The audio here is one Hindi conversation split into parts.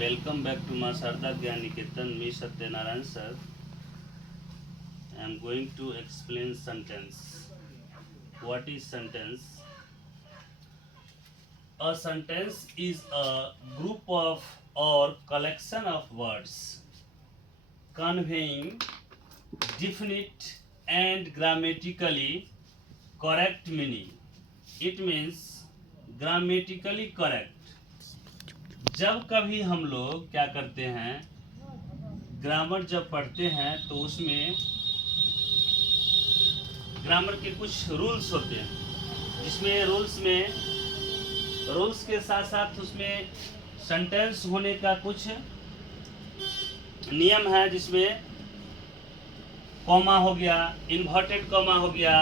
Welcome back to my Sardar Gyan Niketan, me Satyanarayan sir. I am going to explain sentence. What is sentence? A sentence is a group of or collection of words conveying definite and grammatically correct meaning. It means grammatically correct. जब कभी हम लोग क्या करते हैं, ग्रामर जब पढ़ते हैं तो उसमें ग्रामर के कुछ रूल्स होते हैं, जिसमें रूल्स के साथ साथ उसमें सेंटेंस होने का कुछ नियम है, जिसमें कॉमा हो गया, इन्वर्टेड कॉमा हो गया,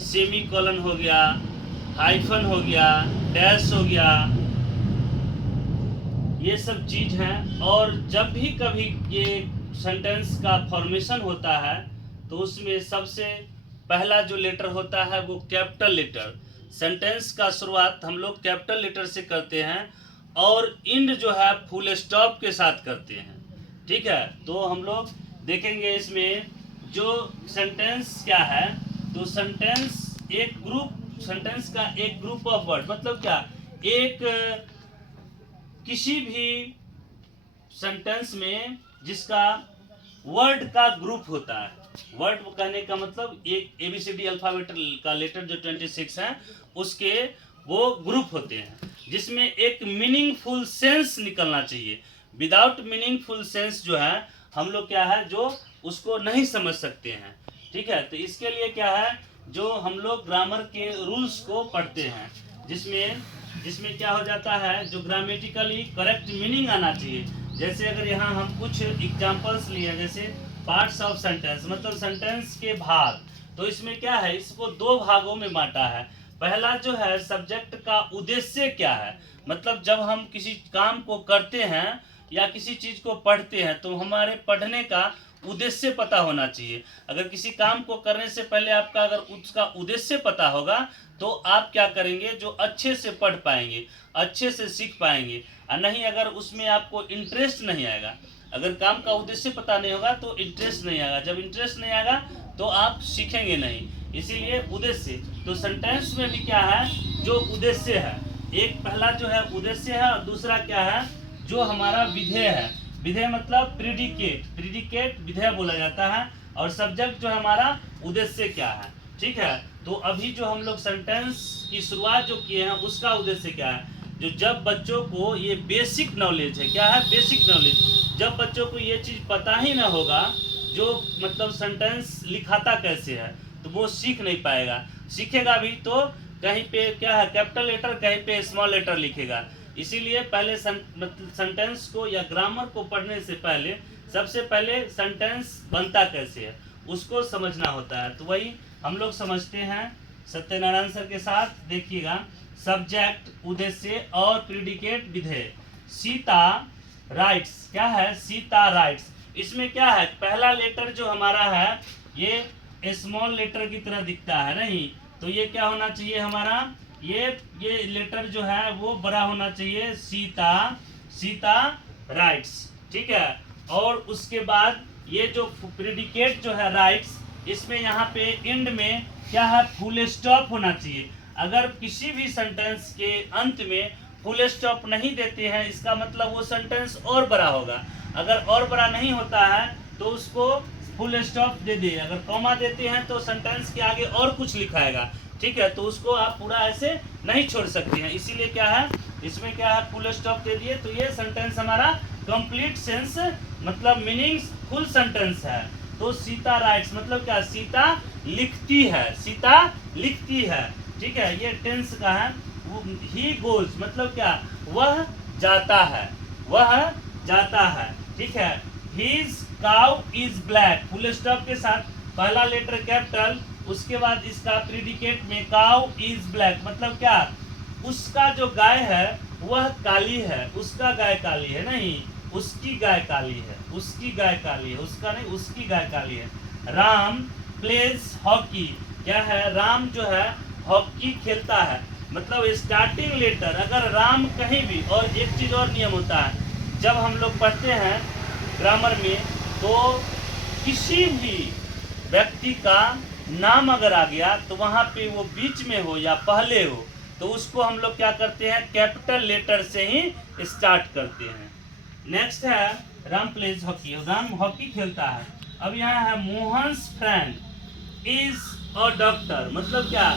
सेमी कॉलन हो गया, हाइफन हो गया, डैश हो गया, ये सब चीज हैं। और जब भी कभी ये सेंटेंस का फॉर्मेशन होता है तो उसमें सबसे पहला जो लेटर होता है वो कैपिटल लेटर। सेंटेंस का शुरुआत हम लोग कैपिटल लेटर से करते हैं और इंड जो है फुल स्टॉप के साथ करते हैं। ठीक है, तो हम लोग देखेंगे इसमें जो सेंटेंस क्या है, तो सेंटेंस का एक ग्रुप ऑफ वर्ड, मतलब क्या, एक किसी भी सेंटेंस में जिसका वर्ड का ग्रुप होता है। वर्ड कहने का मतलब एक ABCD अल्फाबेट का लेटर जो 26 है उसके वो ग्रुप होते हैं, जिसमें एक मीनिंगफुल सेंस निकलना चाहिए। विदाउट मीनिंगफुल सेंस जो है हम लोग क्या है जो उसको नहीं समझ सकते हैं। ठीक है, तो इसके लिए क्या है, जो हम लोग ग्रामर के रूल्स को पढ़ते हैं, जिसमें क्या हो जाता है, जो ग्रामेटिकली करेक्ट मीनिंग आना चाहिए। जैसे अगर यहाँ हम कुछ एग्जांपल्स लिए, जैसे पार्ट्स ऑफ सेंटेंस, मतलब सेंटेंस के भाग, तो इसमें क्या है, इसको दो भागों में बांटा है। पहला जो है सब्जेक्ट का उद्देश्य क्या है, मतलब जब हम किसी काम को करते हैं या किसी चीज को पढ़ते हैं तो हमारे पढ़ने का उद्देश्य पता होना चाहिए। अगर किसी काम को करने से पहले आपका अगर उसका उद्देश्य पता होगा तो आप क्या करेंगे, जो अच्छे से पढ़ पाएंगे, अच्छे से सीख पाएंगे। और नहीं अगर उसमें आपको इंटरेस्ट नहीं आएगा, अगर काम का उद्देश्य पता नहीं होगा तो इंटरेस्ट नहीं आएगा, जब इंटरेस्ट नहीं आएगा तो आप सीखेंगे नहीं। इसीलिए उद्देश्य, तो सेंटेंस में भी क्या है, जो उद्देश्य है, एक पहला जो है उद्देश्य है और दूसरा क्या है, जो हमारा विधेय है। विधेय मतलब प्रीडिकेट विधेय बोला जाता है, और सब्जेक्ट जो हमारा उद्देश्य क्या है। ठीक है, तो अभी जो हम लोग सेंटेंस की शुरुआत जो किए हैं उसका उद्देश्य क्या है, जो जब बच्चों को ये बेसिक नॉलेज है, क्या है बेसिक नॉलेज, जब बच्चों को ये चीज पता ही ना होगा, जो मतलब सेंटेंस लिखाता कैसे है, तो वो सीख नहीं पाएगा। सीखेगा भी तो कहीं पे क्या है कैपिटल लेटर, कहीं पे स्मॉल लेटर लिखेगा। इसीलिए पहले सेंटेंस को या ग्रामर को पढ़ने से पहले सबसे पहले सेंटेंस बनता कैसे है उसको समझना होता है। तो वही हम लोग समझते हैं सत्यनारायण सर के साथ। देखिएगा, सब्जेक्ट, उद्देश्य और प्रीडिकेट विधेय। सीता राइट्स, क्या है, सीता राइट्स। इसमें क्या है, पहला लेटर जो हमारा है ये स्मॉल लेटर की तरह दिखता है, नहीं तो ये क्या होना चाहिए हमारा, ये लेटर जो है वो बड़ा होना चाहिए, सीता राइट्स। ठीक है, और उसके बाद ये जो प्रेडिकेट जो है राइट्स, इसमें यहाँ पे एंड में क्या है, फुल स्टॉप होना चाहिए। अगर किसी भी सेंटेंस के अंत में फुल स्टॉप नहीं देते हैं, इसका मतलब वो सेंटेंस और बड़ा होगा। अगर और बड़ा नहीं होता है तो उसको फुल स्टॉप दे दिए। अगर कॉमा देते हैं तो सेंटेंस के आगे और कुछ लिखाएगा। ठीक है, तो उसको आप पूरा ऐसे नहीं छोड़ सकते हैं। इसीलिए क्या है, इसमें क्या है, फुल स्टॉप दे दिए तो ये सेंटेंस हमारा कंप्लीट सेंस, मतलब मीनिंग फुल सेंटेंस है। तो सीता राइट्स मतलब क्या, सीता लिखती है, सीता लिखती है। ठीक है, ये टेंस का है। ही गोज मतलब क्या, वह जाता है, वह जाता है। ठीक है, his cow is black, full stop के साथ पहला लेटर कैपिटल, उसके बाद इसका प्रीडिकेट में काउ इज ब्लैक मतलब क्या, उसका जो गाय है वह काली है, उसका गाय काली है, नहीं उसकी गाय काली है, उसकी गाय काली है, उसका नहीं उसकी गाय काली है। राम प्लेज हॉकी, क्या है, राम जो है हॉकी खेलता है। मतलब स्टार्टिंग लेटर अगर राम कहीं भी, और एक चीज और नियम होता है, जब हम लोग पढ़ते हैं ग्रामर में, तो किसी भी व्यक्ति का नाम अगर आ गया तो वहाँ पे वो बीच में हो या पहले हो, तो उसको हम लोग क्या करते हैं, कैपिटल लेटर से ही स्टार्ट करते हैं। नेक्स्ट है Ram pledge hockey. Ram hockey खेलता है। अब यहाँ है Mohan's friend is a doctor, मतलब क्या,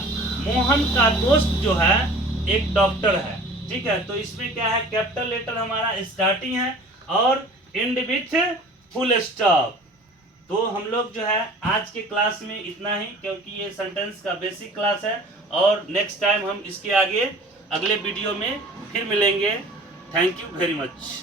मोहन का दोस्त जो है एक डॉक्टर है। ठीक है, तो इसमें क्या है, कैपिटल लेटर हमारा स्टार्टिंग है और एंड विथ फुल स्टॉप। तो हम लोग जो है आज के क्लास में इतना ही, क्योंकि ये सेंटेंस का बेसिक क्लास है, और नेक्स्ट टाइम हम इसके आगे अगले वीडियो में फिर मिलेंगे। Thank you very much.